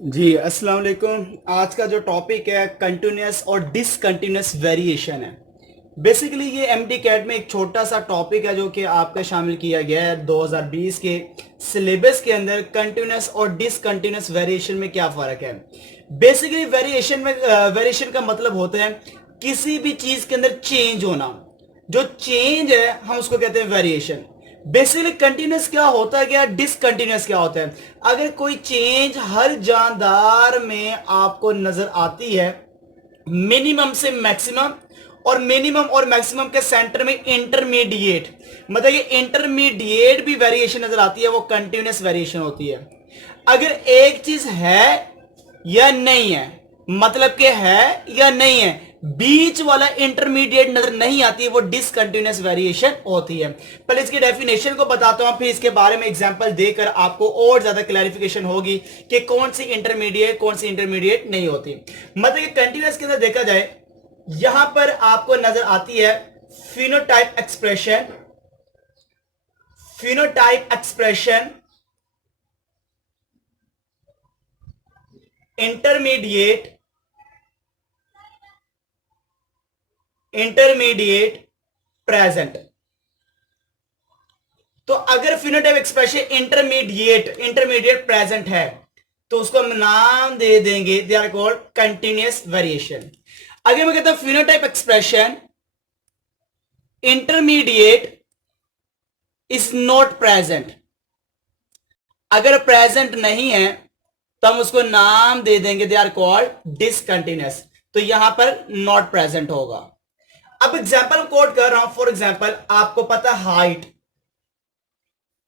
जी अस्सलाम वालेकुम। आज का जो टॉपिक है कंटिन्यूस और डिसकंटिन्यूस वेरिएशन है। बेसिकली ये एमडी कैट में एक छोटा सा टॉपिक है जो कि आपका शामिल किया गया है 2020 के सिलेबस के अंदर। कंटिन्यूस और डिसकंटिन्यूस वेरिएशन में क्या फर्क है। बेसिकली वेरिएशन का मतलब होता है किसी भी चीज के अंदर चेंज होना। जो चेंज है हम उसको कहते हैं वेरिएशन। बेसिकली कंटिन्यूस क्या होता है, क्या डिसकंटिन्यूस क्या होता है। अगर कोई चेंज हर जानदार में आपको नजर आती है मिनिमम से मैक्सिमम, और मिनिमम और मैक्सिमम के सेंटर में इंटरमीडिएट, मतलब ये इंटरमीडिएट भी वेरिएशन नजर आती है, वो कंटिन्यूस वेरिएशन होती है। अगर एक चीज है या नहीं है, मतलब कि है या नहीं है, बीच वाला इंटरमीडिएट नजर नहीं आती है, वो डिसकंटिन्यूस वेरिएशन होती है। पहले इसकी डेफिनेशन को बताता हूं, फिर इसके बारे में एग्जांपल देकर आपको और ज्यादा क्लैरिफिकेशन होगी कि कौन सी इंटरमीडिएट कौन सी इंटरमीडिएट नहीं होती। मतलब कि कंटिन्यूस के अंदर देखा जाए, यहां पर आपको नजर आती है phenotype expression, phenotype expression, intermediate, intermediate, present. तो अगर phenotype expression intermediate intermediate present है तो उसको हम नाम दे देंगे, they are called continuous variation. अगर मैं कहता हूं phenotype expression intermediate is not present, अगर प्रेजेंट नहीं है तो हम उसको नाम दे देंगे, दे आर कॉल्ड डिसकंटिन्यूस। तो यहां पर नॉट प्रेजेंट होगा। अब एग्जाम्पल कोट कर रहा हूं। फॉर एग्जाम्पल आपको पता हाइट,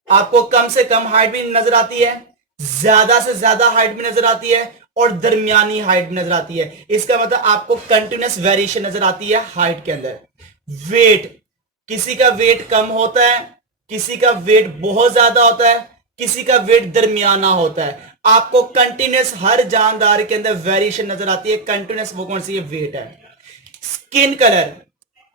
आपको कम से कम हाइट भी नजर आती है, ज्यादा से ज्यादा हाइट भी नजर आती है, और दरमियानी हाइट भी नजर आती है। इसका मतलब आपको कंटिन्यूस वेरिएशन नजर आती है हाइट के अंदर। वेट, किसी का वेट कम होता है, किसी का वेट बहुत ज्यादा होता है, किसी का वेट दरमियाना होता है। आपको कंटिन्यूस हर जानदार के अंदर वेरिएशन नजर आती है। कंटिन्यूस वो कौन सी है, वेट है। स्किन कलर,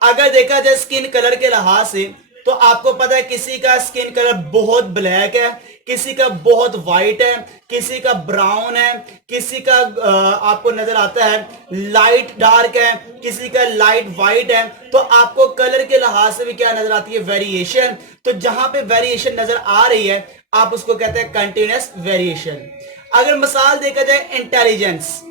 अगर देखा जाए स्किन कलर के लिहाज से तो आपको पता है किसी का स्किन कलर बहुत ब्लैक है, किसी का बहुत व्हाइट है, किसी का ब्राउन है, किसी का आपको नजर आता है लाइट डार्क है, किसी का लाइट व्हाइट है। तो आपको कलर के लिहाज से भी क्या नजर आती है, वेरिएशन। तो जहां पे वेरिएशन नजर आ रही है आप उसको कहते हैं कंटिन्यूस वेरिएशन। अगर मिसाल देखा जाए इंटेलिजेंस,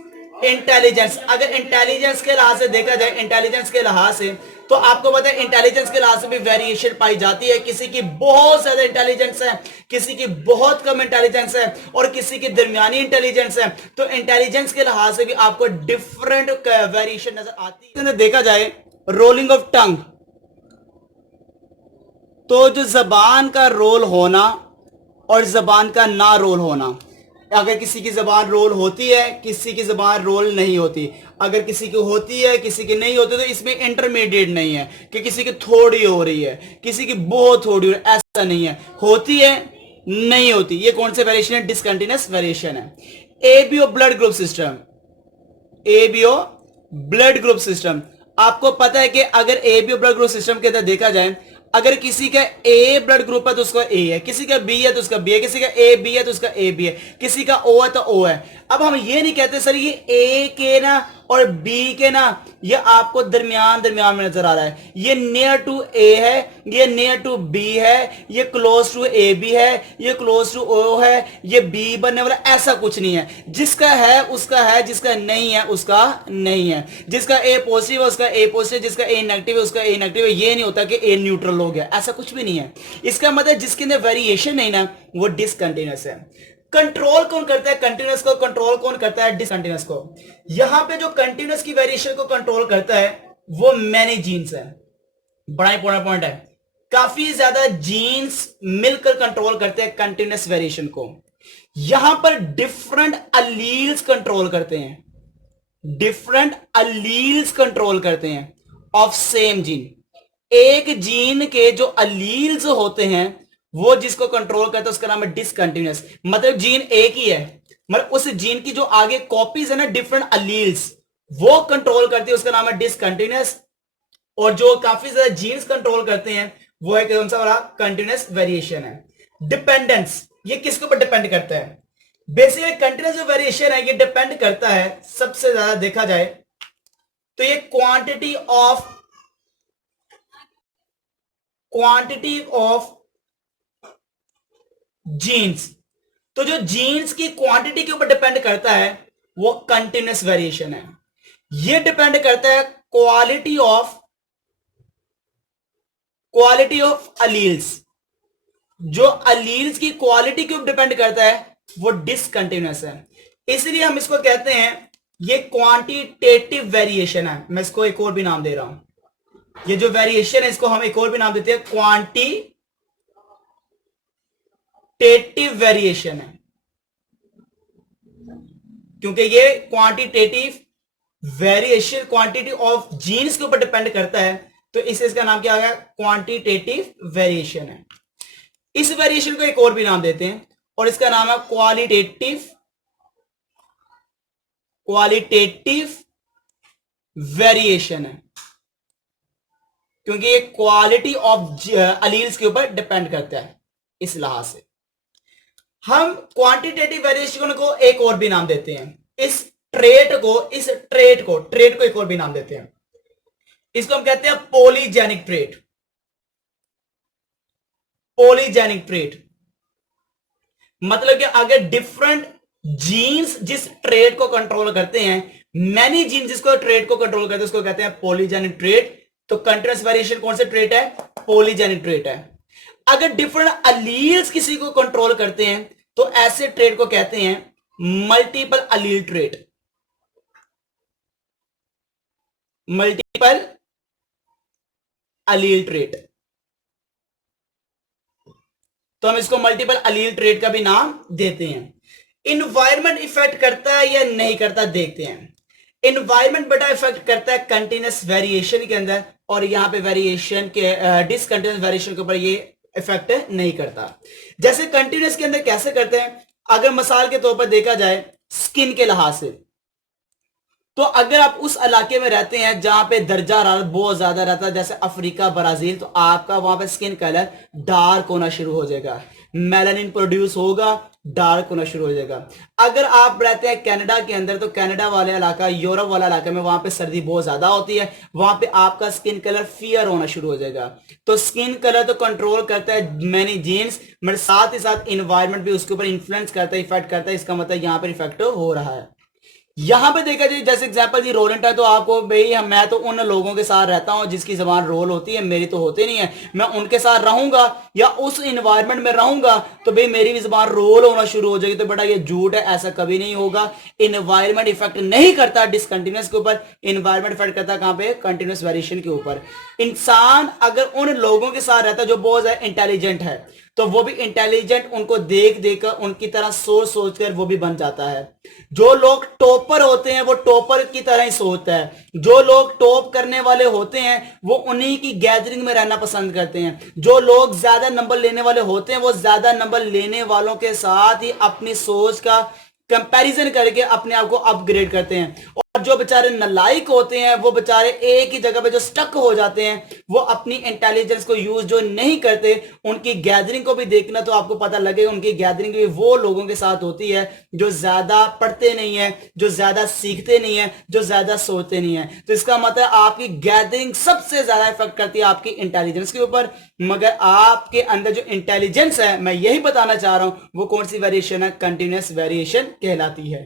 इंटेलिजेंस, अगर इंटेलिजेंस के लिहाज से देखा जाए, इंटेलिजेंस के लिहाज से तो आपको पता है इंटेलिजेंस के लिहाज से भी वेरिएशन पाई जाती है। किसी की बहुत ज्यादा इंटेलिजेंस है, किसी की बहुत कम इंटेलिजेंस है, और किसी की दरमियानी इंटेलिजेंस है। तो इंटेलिजेंस के लिहाज से भी आपको डिफरेंट वेरिएशन नजर आती है। देखा जाए रोलिंग ऑफ टंग, तो जो जबान का रोल होना और जबान का ना रोल होना, अगर किसी की जबान रोल होती है, किसी की जबान रोल नहीं होती, अगर किसी की होती है किसी की नहीं होती, तो इसमें इंटरमीडिएट नहीं है कि किसी की थोड़ी हो रही है किसी की बहुत थोड़ी हो रही है, ऐसा नहीं है, होती है नहीं होती। ये कौन से वेरिएशन है, डिसकंटिन्यूस वेरिएशन है। ABO blood group system, ABO blood group system, आपको पता है कि अगर एबीओ ब्लड ग्रुप सिस्टम के अंदर देखा जाए, अगर किसी का ए ब्लड ग्रुप है तो उसका ए है, किसी का बी है तो उसका बी है, किसी का ए बी है तो उसका ए बी है, किसी का ओ है तो ओ है। अब हम ये नहीं कहते सर ये ए के ना और बी के ना ये आपको दरमियान दरमियान में नजर आ रहा है, ये नियर टू ए है, ये नियर टू बी है, ये क्लोज टू ए बी है, ये क्लोज टू ओ है, ये बी बनने वाला, ऐसा कुछ नहीं है। जिसका है उसका है, जिसका नहीं है उसका नहीं है, जिसका ए पॉजिटिव है उसका ए पॉजिटिव, जिसका ए नेगेटिव है उसका ए नेगेटिव है। ये नहीं होता कि ए न्यूट्रल हो गया, ऐसा कुछ भी नहीं है। इसका मतलब जिसके अंदर वेरिएशन नहीं ना वो डिसकंटिन्यूस है। कंट्रोल कौन करता है कंटिन्यूस को, कंट्रोल कौन करता है डिसकंटिन्यूस को। यहां पे जो कंटिन्यूस की वेरिएशन को कंट्रोल करता है वो मैनी जीन्स है। बड़ा इंपॉर्टेंट पॉइंट है, काफी ज्यादा जीन्स मिलकर कंट्रोल करते हैं कंटिन्यूस वेरिएशन को। यहां पर डिफरेंट अलील्स कंट्रोल करते हैं, डिफरेंट अलील्स कंट्रोल करते हैं ऑफ सेम जीन। एक जीन के जो अलील्स होते हैं वो जिसको कंट्रोल करता है उसका नाम है डिसकंटिन्यूस। मतलब जीन एक ही है, मतलब उस जीन की जो आगे कॉपीज है ना, डिफरेंट अलील्स, वो कंट्रोल करती है, उसका नाम है डिसकंटिन्यूस। और जो काफी ज्यादा जीन्स कंट्रोल करते हैं वो है कौन सा वाला, कंटिन्यूस वेरिएशन है। डिपेंडेंस, ये किसके ऊपर डिपेंड करता है, बेसिकली कंटिन्यूस जो वेरिएशन है ये डिपेंड करता है, सबसे ज्यादा देखा जाए तो ये क्वांटिटी ऑफ जीन्स। तो जो जीन्स की क्वांटिटी के ऊपर डिपेंड करता है वो कंटिन्यूस वेरिएशन है। ये डिपेंड करता है क्वालिटी ऑफ अलील्स। जो अलील्स की क्वालिटी के ऊपर डिपेंड करता है वो डिसकंटिन्यूस है, इसलिए हम इसको कहते हैं ये क्वांटिटेटिव वेरिएशन है। मैं इसको एक और भी नाम दे रहा हूं, ये जो वेरिएशन है इसको हम एक और भी नाम देते हैं क्वांटिटेटिव वेरिएशन है, क्योंकि ये quantitative variation quantity of genes के ऊपर डिपेंड करता है, तो इसका नाम क्या आ गया, क्वांटिटेटिव वेरिएशन है। इस वेरिएशन को एक और भी नाम देते हैं और इसका नाम है क्वालिटेटिव वेरिएशन है, क्योंकि ये क्वालिटी ऑफ अलील्स के ऊपर डिपेंड करता है। इस लिहाज से हम क्वांटिटेटिव वेरिएशन को एक और भी नाम देते हैं, इस ट्रेट को एक और भी नाम देते हैं। इसको हम कहते हैं पॉलीजेनिक ट्रेट। मतलब कि अगर डिफरेंट जीन्स जिस ट्रेट को कंट्रोल करते हैं, मैनी जीन्स जिसको ट्रेट को कंट्रोल करते हैं, उसको कहते हैं पॉलीजेनिक ट्रेट। तो कंटिन्यूअस वेरिएशन कौन सा ट्रेट है, पॉलीजेनिक ट्रेट है। अगर डिफरेंट अलील्स किसी को कंट्रोल करते हैं तो ऐसे ट्रेट को कहते हैं मल्टीपल अलील ट्रेट। तो हम इसको मल्टीपल अलील ट्रेट का भी नाम देते हैं। इन्वायरमेंट इफेक्ट करता है या नहीं करता, देखते हैं। इन्वायरमेंट बेटा इफेक्ट करता है कंटिन्यूअस वेरिएशन के अंदर, और यहां पे वेरिएशन के डिसकंटिन्यूअस वेरिएशन के ऊपर ये इफेक्ट नहीं करता। जैसे कंटिन्यूअस के अंदर कैसे करते हैं, अगर मिसाल के तौर पर देखा जाए स्किन के लिहाज से, तो अगर आप उस इलाके में रहते हैं जहां पे दर्जा हरारत बहुत ज्यादा रहता है, जैसे अफ्रीका, ब्राजील, तो आपका वहां पे स्किन कलर डार्क होना शुरू हो जाएगा, मेलानिन प्रोड्यूस होगा, डार्क होना शुरू हो जाएगा। अगर आप रहते हैं कनाडा के अंदर, तो कनाडा वाले इलाका, यूरोप वाला इलाका में वहां पे सर्दी बहुत ज्यादा होती है, वहां पे आपका स्किन कलर फेयर होना शुरू हो जाएगा। तो स्किन कलर तो कंट्रोल करता है मैनी जीन्स, मगर साथ ही साथ इन्वायरमेंट भी उसके ऊपर इन्फ्लुएंस करता है, इफेक्ट करता है। इसका मतलब यहां पर इफेक्ट हो रहा है। यहां पे देखा जाए जैसे एग्जांपल जी रोलेंट है, तो आपको भाई मैं तो उन लोगों के साथ रहता हूं जिसकी जबान रोल होती है, मेरी तो होती नहीं है। मैं उनके साथ रहूंगा या उस इन्वायरमेंट में रहूंगा तो भाई मेरी भी जबान रोल होना शुरू हो जाएगी। तो बेटा ये झूठ है, ऐसा कभी नहीं होगा। इन्वायरमेंट इफेक्ट नहीं करता डिसकंटिन्यूअस के ऊपर, इन्वायरमेंट इफेक्ट करता है कहां पे, कंटिन्यूअस वेरिएशन के ऊपर। इंसान अगर उन लोगों के साथ रहता है जो बहुत ज्यादा इंटेलिजेंट है, तो वो भी इंटेलिजेंट उनको देख देखकर उनकी तरह सोच सोचकर वो भी बन जाता है। जो लोग टॉपर होते हैं वो टॉपर की तरह ही सोचता है। जो लोग टॉप करने वाले होते हैं वो उन्हीं की गैदरिंग में रहना पसंद करते हैं। जो लोग ज्यादा नंबर लेने वाले होते हैं वो ज्यादा नंबर लेने वालों के साथ ही अपनी सोच का कंपैरिजन करके अपने आप को अपग्रेड करते हैं। और जो बेचारे नालायक होते हैं वो बेचारे एक ही जगह पे जो स्टक हो जाते हैं, वो अपनी इंटेलिजेंस को यूज जो नहीं करते, उनकी गैदरिंग को भी देखना तो आपको पता लगेगा। उनकी गैदरिंग भी वो लोगों के साथ होती है जो ज्यादा पढ़ते नहीं है, जो ज्यादा सीखते नहीं है, जो ज्यादा सोचते नहीं है। तो इसका मतलब आपकी गैदरिंग सबसे ज्यादा इफेक्ट करती है आपकी इंटेलिजेंस के ऊपर। मगर आपके अंदर जो इंटेलिजेंस है, मैं यही बताना चाह रहा हूं, वो कौन सी वेरिएशन है, कंटिन्यूअस वेरिएशन कहलाती है।